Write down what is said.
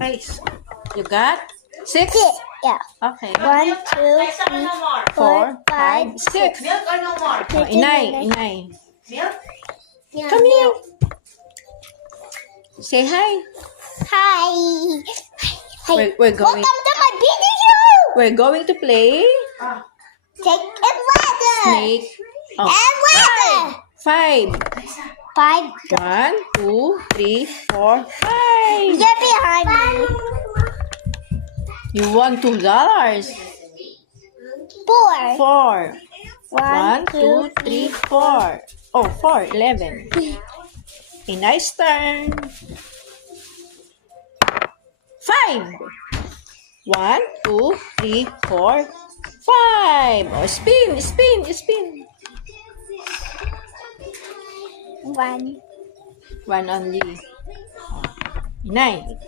Okay. You got 6? Yeah. Okay. 1, 2, 3, 4, 5, 6. Milk or no more? Oh, Inay. Milk? Come here. Say hi. Hi. Hi. We're going. Welcome to my video. We're going to play Take and weather. snake. Oh, And weather. 5. 5. 1, 2, 3, 4, 5. Get behind me. You won $2. 4. 4. 1, 1, 2, 3, 4. Oh, 4. 11. A nice turn. 5. 1, 2, 3, 4, 5. Oh, spin. 1. 1 only. Oh, 9.